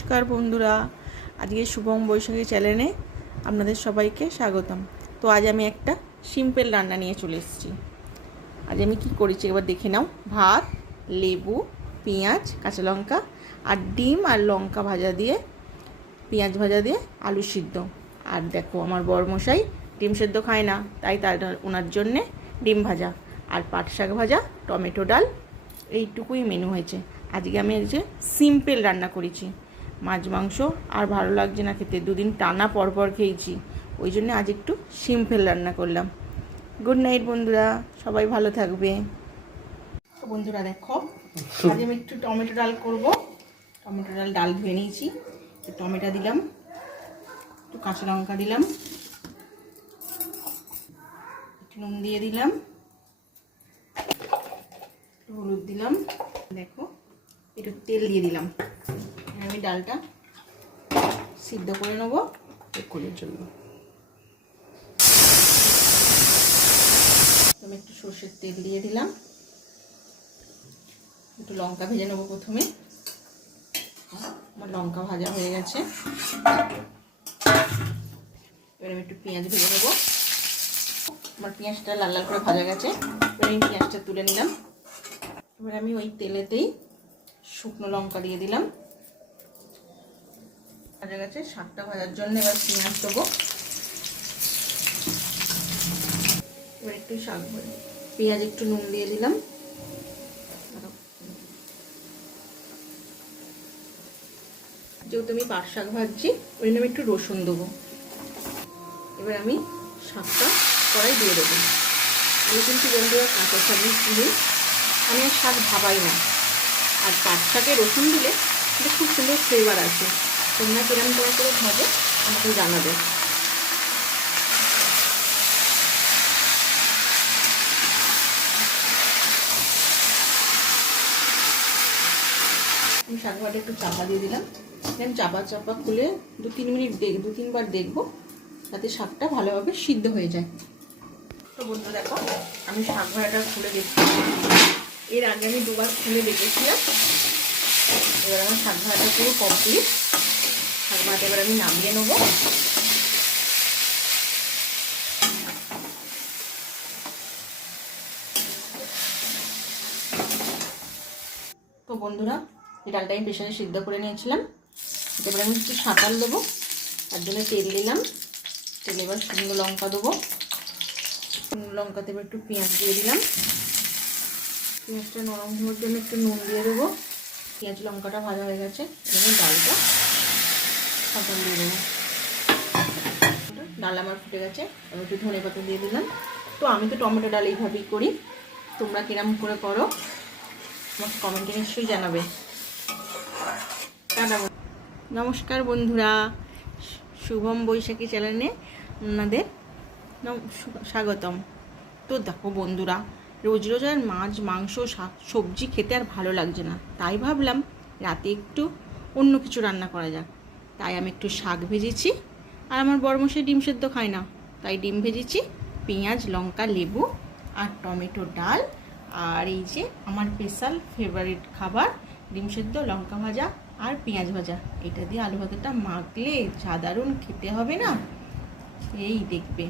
নমস্কার বন্ধুরা, আজকে শুভম বৈশাখী চ্যানেলে আপনাদের সবাইকে স্বাগতম। তো আজ আমি একটা সিম্পল রান্না নিয়ে চলে এসেছি। আজ আমি কি করেছি একবার দেখে নাও। ভাত, লেবু, পেঁয়াজ, কাঁচা লঙ্কা আর ডিম আর লঙ্কা ভাজা দিয়ে, পেঁয়াজ ভাজা দিয়ে আলু সিদ্ধ। আর দেখো আমার বরমশাই ডিম সেদ্ধ খায় না, তাই ওনার জন্যে ডিম ভাজা আর পাট শাক ভাজা, টমেটো ডাল, এইটুকুই মেনু হয়েছে। আজকে আমি সিম্পল রান্না করেছি। মাছ মাংস আর ভালো লাগছে না খেতে, দুদিন টানা পরপর খেয়েছি, ওই জন্য আজ একটু সিম্পল রান্না করলাম। গুড নাইট বন্ধুরা, সবাই ভালো থাকবে। তো বন্ধুরা দেখো, আজ আমি একটু টমেটো ডাল করব। টমেটো ডাল ধুয়ে নিয়েছি, টমেটো দিলাম, একটু কাঁচা লঙ্কা দিলাম, একটু নুন দিয়ে দিলাম, একটু হলুদ দিলাম, দেখো একটু তেল দিয়ে দিলাম। আমি ডালটা সিদ্ধ করে নেবো এক্ষুনির জন্য। আমি একটু সর্ষের তেল দিয়ে দিলাম, একটু লঙ্কা ভেজে নেবো প্রথমে। আমার লঙ্কা ভাজা হয়ে গেছে, এবার আমি একটু পেঁয়াজ ভেজে নেবো। আমার পেঁয়াজটা লাল লাল করে ভাজা গেছে, এবার আমি পেঁয়াজটা তুলে নিলাম। এবার আমি ওই তেলেতেই শুকনো লঙ্কা দিয়ে দিলাম, ভাজা গেছে। শাকটা ভাজার জন্য এবার পেঁয়াজ দেবো। এবার একটু শাক ভাজা, পেঁয়াজ একটু নুন দিয়ে দিলাম, যেহেতু আমি পাট শাক ভাজছি ওই জন্য আমি একটু রসুন দেবো। এবার আমি শাকটা কড়াই দিয়ে দেবো। আমি কিন্তু বন্ধুরা কাঁচা শাকই দিই, আমি আর শাক ভাবাই না। আর পাট শাকে রসুন দিলে এটা খুব সুন্দর ফ্লেভার আছে। তোমরা কিরম করে ভাবো আমাকে জানাবে। আমি শাক ভাজা একটু চাপা দিয়ে দিলাম। আমি চাপা খুলে 2-3 মিনিট 2-3 বার দেখবো, যাতে শাকটা ভালোভাবে সিদ্ধ হয়ে যায়। তো বন্ধু দেখো, আমি শাক ভাজাটা খুলে দেখছি। এর আগে আমি 2 বার খুলে দেখেছিলাম। এবার আমার শাক ভাজাটা পুরো কমপ্লিট। শাক ভাজাটা এবার আমি নামিয়ে নেবো। তো বন্ধুরা, এই ডালটা আমি প্রেসারে সিদ্ধ করে নিয়েছিলাম। এবার আমি একটু সাঁতাল দেবো, তার জন্য তেল দিলাম। তেলে এবার শুকনো লঙ্কা দেবো। শুকনো লঙ্কাতে এবার একটু পেঁয়াজ দিয়ে দিলাম। পেঁয়াজটা নরম হওয়ার জন্য একটু নুন দিয়ে দেবো। পেঁয়াজ লঙ্কাটা ভাজা হয়ে গেছে, এবার ডালটা সাঁতাল দিয়ে দেবো। ডাল আমার ফুটে গেছে, এবার একটু ধনে পাতা দিয়ে দিলাম। তো আমি তো টমেটো ডাল এইভাবেই করি, তোমরা কিরম করে করো আমার কমেন্টে নিশ্চয়ই জানাবে। নমস্কার বন্ধুরা, শুভম বৈশাখী চ্যানেলে আপনাদের স্বাগতম। তো দেখো বন্ধুরা, রোজ রোজ আর মাছ মাংস শাক সবজি খেতে আর ভালো লাগছে না, তাই ভাবলাম রাতে একটু অন্য কিছু রান্না করা যাক। তাই আমি একটু শাক ভেজেছি, আর আমার বরমশাই ডিম সেদ্ধ খায় না, তাই ডিম ভেজেছি, পেঁয়াজ লঙ্কা লেবু আর টমেটো ডাল, আর এই যে আমার স্পেশাল ফেভারিট খাবার ডিম সেদ্ধ লঙ্কা ভাজা আর পেঁয়াজ ভাজা। এটা দিয়ে আলু ভাজাটা মাখলে যা দারুণ খেতে হবে না, এই দেখবে।